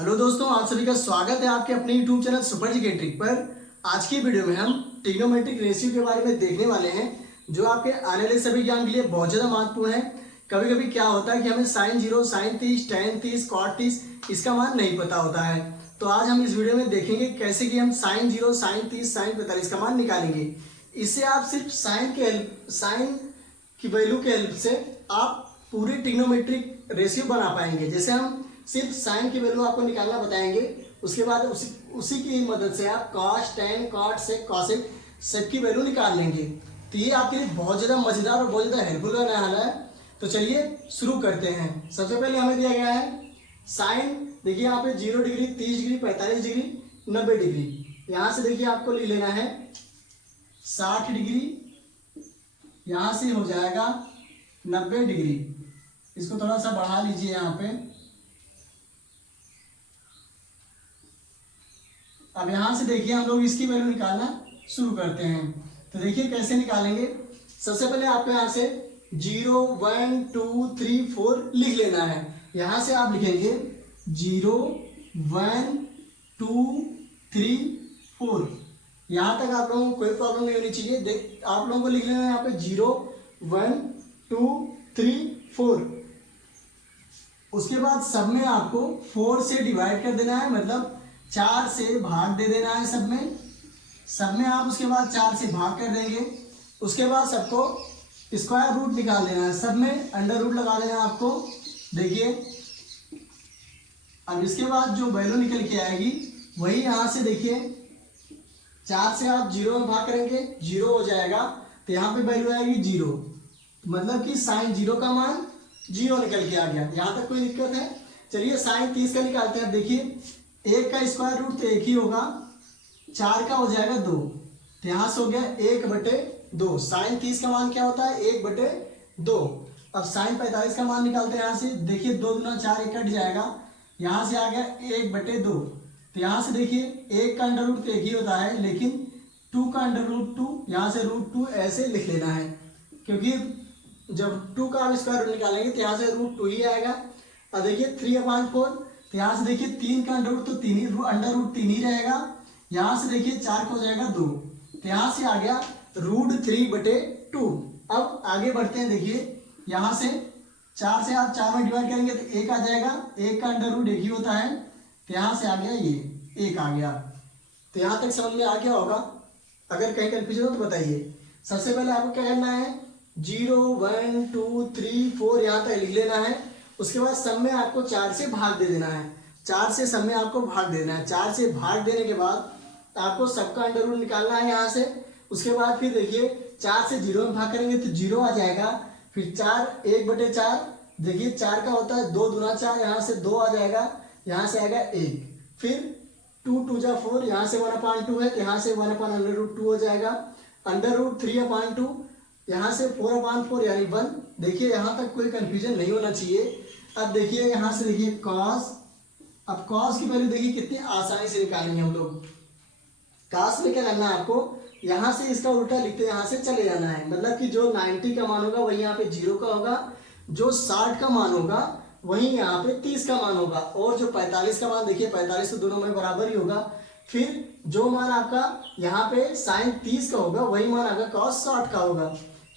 Hello दोस्तों, आप सभी का स्वागत है आपके अपने YouTube चैनल सुपर जी के ट्रिक पर। आज की वीडियो में हम ट्रिग्नोमेट्रिक रेशियो के बारे में देखने वाले हैं, जो आपके आने वाले सभी ज्ञान के लिए बहुत ज़्यादा महत्वपूर्ण है। कभी कभी क्या होता है कि हमें साइन 0, साइन 30, टेन 30, कॉट 30 इसका मान नहीं पता होता है। तो आज हम इस वीडियो में देखेंगे कैसे कि हम साइन 0, साइन 30, साइन 45 का मान निकालेंगे। इससे आप सिर्फ साइन की वैल्यू के हेल्प से आप पूरे ट्रिग्नोमेट्रिक रेशियो बना पाएंगे। जैसे हम सिर्फ साइन की वैल्यू आपको निकालना बताएंगे, उसके बाद उसी की मदद से आप कॉस, टेन, कॉट, सेक, कॉसेक सबकी वैल्यू निकाल लेंगे। तो ये आपके लिए बहुत ज़्यादा मज़ेदार और बहुत ज़्यादा हेल्पफुल रहने वाला है। तो चलिए शुरू करते हैं। सबसे पहले हमें दिया गया है साइन, देखिए यहाँ पे 0 डिग्री, 30 डिग्री, 45 डिग्री, 90 डिग्री। यहाँ से देखिए आपको ले लेना है 60 डिग्री, यहाँ से हो जाएगा 90 डिग्री। इसको थोड़ा सा बढ़ा लीजिए यहाँ पे। अब यहाँ से देखिए हम लोग इसकी वैल्यू निकालना शुरू करते हैं। तो देखिए कैसे निकालेंगे। सबसे पहले आपको यहाँ से 0, 1, 2, 3, 4 लिख लेना है। यहाँ से आप लिखेंगे 0, 1, 2, 3, 4। यहाँ तक आप लोगों को कोई प्रॉब्लम नहीं होनी चाहिए। आप लोगों को लिख लेना है यहाँ पे 0, 1, 2, 3, 4। उसके बाद सब में आपको 4 से डिवाइड कर देना है, मतलब 4 से भाग दे देना है सब में आप उसके बाद 4 से भाग कर देंगे। उसके बाद सबको स्क्वायर रूट निकाल देना है, सब में अंडर रूट लगा देना है आपको। देखिए अब इसके बाद जो वैल्यू निकल के आएगी वही यहाँ से देखिए 4 से आप 0 में भाग करेंगे, 0 हो जाएगा। तो यहाँ पे वैल्यू आएगी 0, मतलब कि साइन 0 का मान 0 निकल के आ गया। यहाँ तक कोई दिक्कत है? चलिए साइन 30 का निकालते हैं। देखिए 1 का स्क्वायर रूट तो 1 ही होगा, 4 का हो जाएगा 2, तो यहाँ से हो गया 1/2। साइन 30 का मान क्या होता है? 1/2। अब साइन 45 का मान निकालते हैं। यहाँ से देखिए 2 दूना 4, 1 कट जाएगा, यहाँ से आ गया 1/2। तो यहाँ से देखिए 1 का अंडर रूट तो 1 ही होता है, लेकिन 2 का अंडर रूट 2, यहाँ से √2 ऐसे लिख लेना है, क्योंकि जब 2 का आप स्क्वायर रूट निकालेंगे तो यहाँ से √2 ही आएगा। अब देखिए 3/4, तो यहाँ से देखिए 3 का अंडर रूट तो 3 ही, अंडर रूट 3 ही रहेगा। यहाँ से देखिए 4 का हो जाएगा 2, तो यहाँ से आ गया √3/2। अब आगे बढ़ते हैं। देखिए यहाँ से 4 से आप 4 में डिवाइड करेंगे तो 1 आ जाएगा, 1 का अंडर रूट 1 ही होता है, तो यहाँ से आ गया ये 1 आ गया। तो यहाँ तक समझ में आ गया होगा। अगर कहीं कन्फ्यूजन हो तो बताइए। सबसे पहले आपको क्या करना है, 0, 1, 2, 3, 4 यहाँ तक लिख लेना है। उसके बाद सब में आपको 4 से भाग दे देना है, 4 से सब में आपको भाग देना है। 4 से भाग देने के बाद आपको सबका अंडर रूट निकालना है यहाँ से। उसके बाद फिर देखिए 4 से 0 में भाग करेंगे तो 0 आ जाएगा। फिर 4, 1/4, देखिए 4 का होता है 2 दूना 4, यहाँ से 2 आ जाएगा, यहाँ से आएगा 1। फिर 2 2 जा 4, यहाँ से 1/2 है, तो यहाँ से 1/√2 हो जाएगा। √3/2, यहाँ से 4/4 यानी 1। देखिए यहाँ तक कोई कंफ्यूजन नहीं होना चाहिए। अब देखिए यहाँ से देखिए कॉस, अब कॉस की वैल्यू देखिए कितनी आसानी से निकालेंगे हम लोग। कॉस में क्या करना है आपको, यहाँ से इसका उल्टा लिखते यहाँ से चले जाना है, मतलब कि जो 90 का मान होगा वही यहाँ पे 0 का होगा, जो 60 का मान होगा वही यहाँ पे 30 का मान होगा, और जो 45 का मान देखिए 45 तो दोनों में बराबर ही होगा। फिर जो मान आपका यहाँ पे साइन 30 का होगा वही मान आपका कॉस 60 का होगा।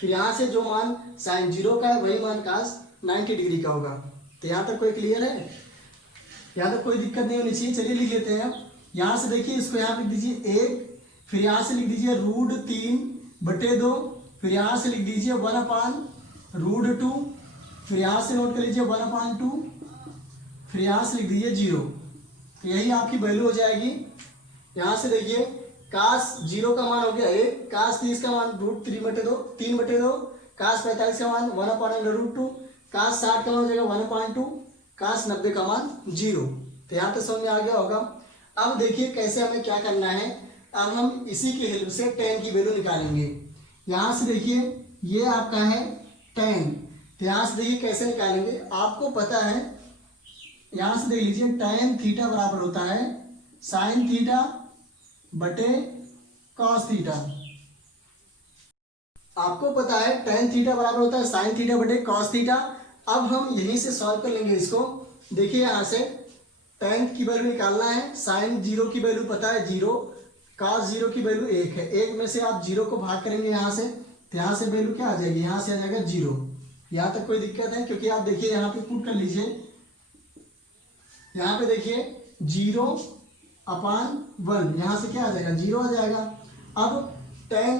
फिर यहाँ से जो मान साइन 0 का है वही मान कॉस 90 डिग्री का होगा। तो यहाँ तक कोई क्लियर है? यहाँ तक कोई दिक्कत नहीं होनी चाहिए। चलिए लिख लेते हैं। यहाँ से देखिए इसको यहाँ लिख दीजिए 1, फिर यहाँ से लिख दीजिए √3/2, फिर यहाँ से लिख दीजिए 1/√2, फिर यहाँ से नोट कर लीजिए 1/2, फिर यहाँ से लिख दीजिए 0। तो यही आपकी वैल्यू हो जाएगी। यहाँ से देखिए कास 0 का मान हो गया 1, कास 30 का मान √3/2, 3/2, कास 45 का मान 1/√2, कास 60 का मान हो जाएगा 1/2, कास 90 का मान 0। तो यहाँ तक समझ में आ गया होगा। अब देखिए कैसे हमें क्या करना है। अब हम इसी की हेल्प से टेन की वैल्यू निकालेंगे। यहाँ से देखिए ये आपका है टेन, तो यहाँ से देखिए कैसे निकालेंगे, आपको पता है। यहाँ से देख लीजिए टेन थीटा बराबर होता है साइन थीटा बटे कॉस थीटा। आपको पता है टेन थीटा बराबर होता है साइन थीटा बटे कॉस थीटा। अब हम यहीं से सॉल्व कर लेंगे इसको। देखिए यहाँ से टेन की वैल्यू निकालना है, साइन जीरो की वैल्यू पता है जीरो, कॉस जीरो की वैल्यू एक है, एक में से आप जीरो को भाग करेंगे यहाँ से, तो यहाँ से वैल्यू क्या आ जाएगी, यहाँ से आ जाएगा जीरो। यहाँ तक कोई दिक्कत है? क्योंकि आप देखिए यहाँ पे पुट कर लीजिए, यहाँ पे देखिए जीरो अपान वन, यहाँ से क्या आ जाएगा, जीरो आ जाएगा। अब टेन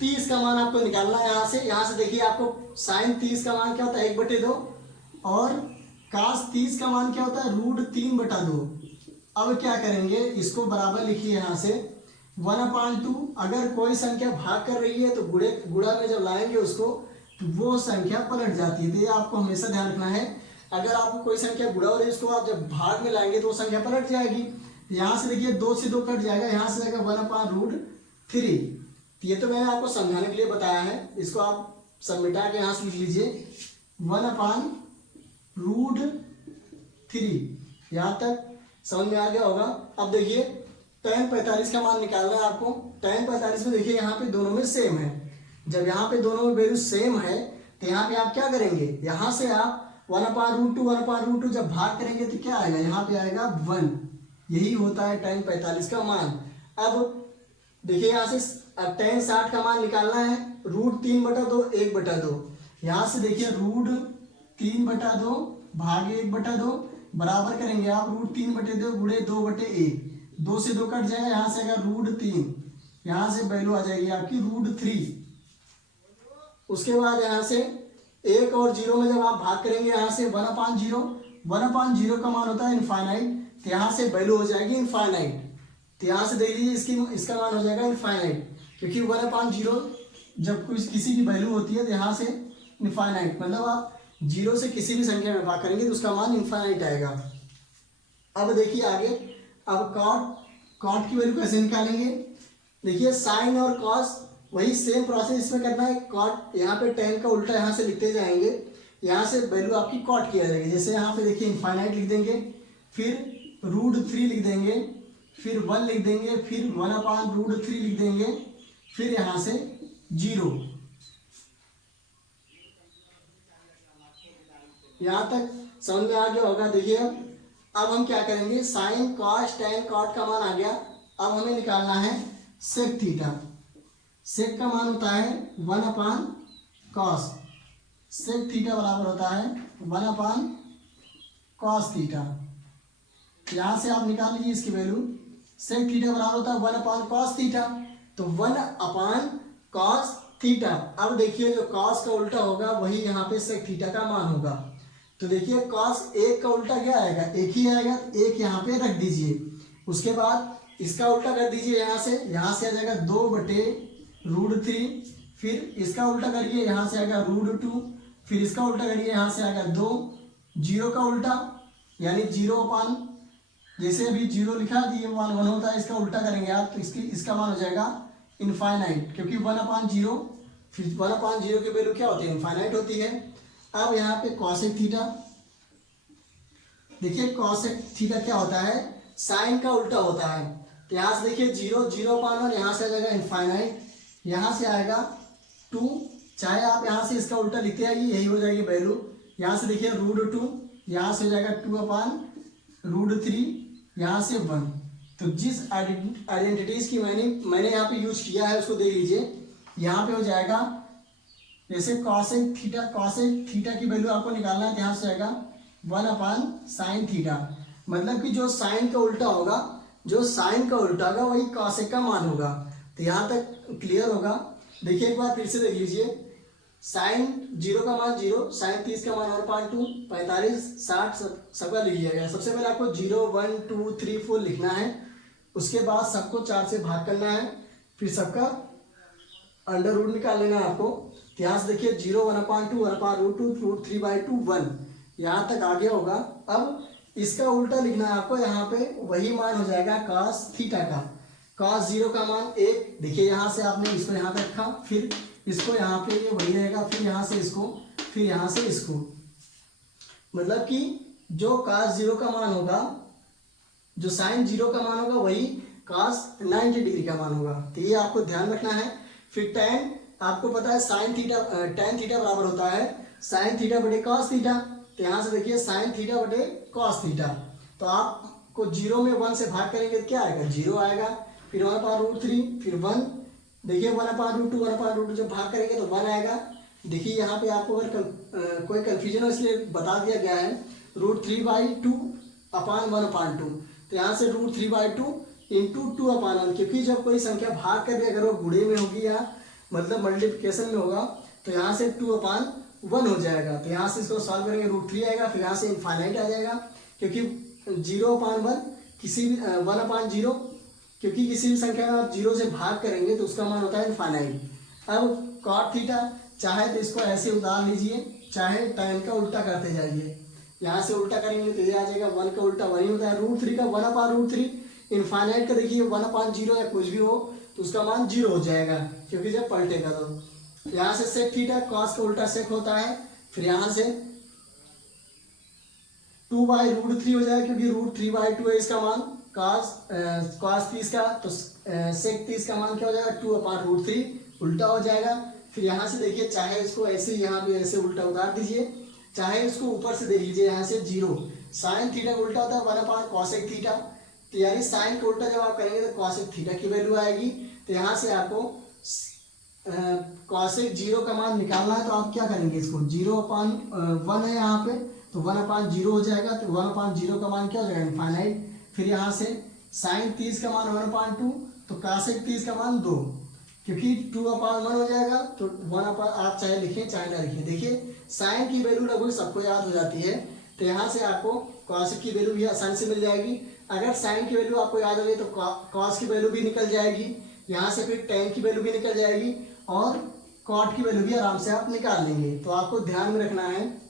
30 का मान आपको निकालना है यहाँ से देखिए आपको साइन 30 का मान क्या होता है 1/2, और कास 30 का मान क्या होता है √3/2। अब क्या करेंगे, इसको बराबर लिखिए यहाँ से 1/2। अगर कोई संख्या भाग कर रही है तो गुणा में जब लाएंगे उसको तो वो संख्या पलट जाती है, तो ये आपको हमेशा ध्यान रखना है। अगर आपको कोई संख्या गुणा हो रही है उसको आप जब भाग में लाएंगे तो वो संख्या पलट जाएगी। यहाँ से देखिए 2 से 2 कट जाएगा, यहाँ से जाएगा 1/√3। ये तो मैंने आपको समझाने के लिए बताया है, इसको आप सब मिटा के यहाँ से लिख लीजिए 1/√3। यहाँ तक समझ में आ गया होगा। अब देखिए tan 45 का मान निकालना है आपको। tan 45 में देखिए यहाँ पे दोनों में सेम है, जब यहाँ पे दोनों में वैल्यू सेम है तो यहाँ पे आप क्या करेंगे, यहाँ से आप 1/√2 जब भाग करेंगे तो क्या आएगा, यहाँ पे आएगा 1। यही होता है tan 45 का मान। अब देखिए यहाँ से अब tan 60 का मान निकालना है, √3/2 1/2। यहाँ से देखिए √3/2 भागे 1/2 बराबर करेंगे आप √3/2 गुणे 2/1, 2 से 2 कट जाएगा, यहाँ से आएगा √3, यहाँ से वैल्यू आ जाएगी आपकी √3। उसके बाद यहाँ से 1 और 0 में जब आप भाग करेंगे यहाँ से 1/0 का मान होता है इनफाइनाइट, तो यहाँ से वैल्यू हो जाएगी इनफाइनाइट। तो यहाँ से देख लीजिए इसका मान हो जाएगा इनफाइनाइट, क्योंकि 1/0 जब किसी की वैल्यू होती है तो यहाँ से इनफाइनाइट, मतलब आप 0 से किसी भी संख्या में भाग करेंगे तो उसका मान इनफाइनाइट आएगा। अब देखिए आगे, अब कॉट की वैल्यू कैसे निकालेंगे। देखिए साइन और कॉस वही सेम प्रोसेस इसमें करना है। कॉट यहाँ पे tan का उल्टा यहाँ से लिखते जाएंगे, यहाँ से वैल्यू आपकी कॉट की आ जाएगी। जैसे यहाँ पे देखिए इनफाइनाइट लिख देंगे, फिर √3 लिख देंगे, फिर 1 लिख देंगे, फिर 1/√3 लिख देंगे, फिर यहाँ से 0। यहाँ तक समझ में आ गया होगा। देखिए अब हम क्या करेंगे, साइन कॉस tan कॉट का मान आ गया। अब हमें निकालना है सेक थीटा। सेक का मान होता है 1/cos। सेक थीटा बराबर होता है 1/cos थीटा। यहाँ से आप निकाल लीजिए इसकी वैल्यू। सेक थीटा बराबर होता है 1/cos थीटा, तो 1/cos थीटा। अब देखिए जो cos का उल्टा होगा वही यहाँ पे सेक थीटा का मान होगा। तो देखिए cos 1 का उल्टा क्या आएगा, 1 ही आएगा, 1 यहाँ पे रख दीजिए। उसके बाद इसका उल्टा कर दीजिए, यहाँ से आ जाएगा 2/√3, फिर इसका उल्टा करिए, यहाँ से आएगा √2, फिर इसका उल्टा करिए, यहाँ से आएगा 2। 0 का उल्टा यानी 0/, जैसे अभी 0 लिखा दिए 1 होता है, इसका उल्टा करेंगे आप तो इसका मान हो जाएगा इनफाइनाइट, क्योंकि 1/0, फिर 1/0 की वैल्यू क्या होती है, इनफाइनाइट होती है। अब यहाँ पे कॉसेक थीटा, देखिए कॉसेक थीटा क्या होता है, साइन का उल्टा होता है। तो यहाँ से देखिए 0/1, यहाँ से आ जाएगा इनफाइनाइट, यहाँ से आएगा 2। चाहे आप यहाँ से इसका उल्टा लिखते आइए, यही हो जाएगी वैल्यू। यहाँ से देखिए √2, यहाँ से हो जाएगा 2/√3, यहाँ से 1। तो जिस आइडेंटिटीज की मैंने यहाँ पे यूज किया है उसको देख लीजिए। यहाँ पे हो जाएगा जैसे कॉसेक थीटा की वैल्यू आपको निकालना है, यहाँ से आएगा 1/sin थीटा। मतलब कि जो साइन का उल्टा होगा वही कॉसेक का मान होगा। तो यहाँ तक क्लियर होगा। देखिए एक बार फिर से देख लीजिए, साइन 0 का मान 0, साइन 30 का मान 1/2, 45, 60 सबका लिख लिया गया। सबसे पहले आपको 0, 1, 2, 3, 4 लिखना है। उसके बाद सबको 4 से भाग करना है, फिर सबका अंडर रूट निकाल लेना है आपको। यहाँ से देखिए 0, 1/2, 1/√2, √3/2, 1, यहाँ तक आ गया होगा। अब इसका उल्टा लिखना है आपको, यहाँ पे वही मान हो जाएगा cos थीटा का। cos 0 का मान 1, देखिए यहाँ से आपने इसको यहाँ पे रखा, फिर इसको यहाँ पे ये वही रहेगा, फिर यहाँ से इसको, फिर यहाँ से इसको। मतलब कि जो cos 0 का मान होगा, जो sin 0 का मान होगा वही cos 90 डिग्री का मान होगा। तो ये आपको ध्यान रखना है। फिर tan आपको पता है tan थीटा बराबर होता है sin थीटा बटे cos थीटा। तो यहाँ से देखिए sin थीटा बटे cos थीटा। तो आप को 0 में 1 से भाग करेंगे तो क्या आएगा, 0 आएगा। फिर 1/√3, फिर 1, देखिए 1/√2, 1/√2 जब भाग करेंगे तो 1 आएगा। देखिए यहाँ पे आपको अगर कोई कन्फ्यूजन हो इसलिए बता दिया गया है, √3/2/1/2। तो यहाँ से √3/2 इंटू 2/1, क्योंकि जब कोई संख्या भाग कर दे अगर वो गुणे में होगी या मतलब मल्टीप्लिकेशन में होगा तो यहाँ से 2/1 हो जाएगा। तो यहाँ से इसको सॉल्व करेंगे, √3 आएगा, फिर यहाँ से इनफाइनाइट आ जाएगा, क्योंकि 0/1 किसी भी 1/0, क्योंकि किसी भी संख्या में आप 0 से भाग करेंगे तो उसका मान होता है इनफाइनाइट। अब cot थीटा चाहे तो इसको ऐसे उतार लीजिए, चाहे टाइम का उल्टा करते जाइए। यहाँ से उल्टा करेंगे तो ये आ जाएगा, 1 का उल्टा 1 ही होता है, √3 का 1/√3, इनफाइनाइट का देखिए 1/0 या कुछ भी हो तो उसका मान 0 हो जाएगा, क्योंकि जब पलटेगा तो। यहाँ से सेक थीटा, कॉस का उल्टा सेक होता है, फिर यहाँ से 2/√3 हो जाएगा, क्योंकि √3/2 है इसका मान, कॉस 30 का, तो सेक 30 का मान क्या हो जाएगा, 2/√3 उल्टा हो जाएगा। फिर यहाँ से देखिए, चाहे इसको ऐसे यहाँ पे ऐसे उल्टा उतार दीजिए, चाहे इसको ऊपर से देख लीजिए, यहाँ से 0, साइन थीटा का उल्टा होता है 1/cosec थीटा। तो यानी साइन का उल्टा जब आप करेंगे तो cosec थीटा की वैल्यू आएगी। तो यहाँ से आपको cosec 0 का मान निकालना है, तो आप क्या करेंगे, इसको 0/1 है यहाँ पे, तो 1/0 हो जाएगा। तो 1/0 का मान क्या हो जाएगा, इनफाइनाइट। फिर यहाँ से साइन 30 का मान 1/2, तो cosec 30 का मान 2, क्योंकि 2/1 हो जाएगा। तो 1 आप चाहे लिखें चाहे ना लिखें, देखिए साइन की वैल्यू लगभग सबको याद हो जाती है, तो यहाँ से आपको cosec की वैल्यू भी आसानी से मिल जाएगी। अगर साइन की वैल्यू आपको याद हो गई तो cos की वैल्यू भी निकल जाएगी, यहाँ से फिर tan की वैल्यू भी निकल जाएगी, और cot की वैल्यू भी आराम से आप निकाल लेंगे। तो आपको ध्यान में रखना है,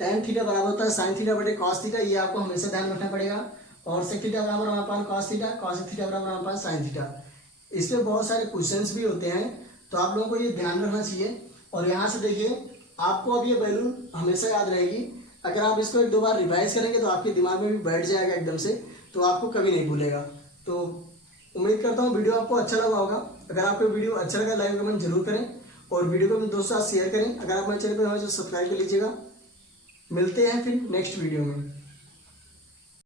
tan थीटा बराबर होता है साइन थीटा बटे cos थीटा, ये आपको हमेशा ध्यान में रखना पड़ेगा। और sec थीटा बराबर 1/cos थीटा, cosec थीटा बराबर 1/sin थीटा। इस पे बहुत सारे क्वेश्चंस भी होते हैं, तो आप लोगों को ये ध्यान रखना चाहिए। और यहाँ से देखिए, आपको अब ये वैल्यू हमेशा याद रहेगी, अगर आप इसको 1-2 बार रिवाइज करेंगे तो आपके दिमाग में भी बैठ जाएगा एकदम से, तो आपको कभी नहीं भूलेगा। तो उम्मीद करता हूँ वीडियो आपको अच्छा लगा होगा। अगर आपको वीडियो अच्छा लगा लाइक कमेंट जरूर करें, और वीडियो को अपने दोस्तों के साथ शेयर करें। अगर आप मेरे चैनल पर हमें सब्सक्राइब कर लीजिएगा। मिलते हैं फिर नेक्स्ट वीडियो में।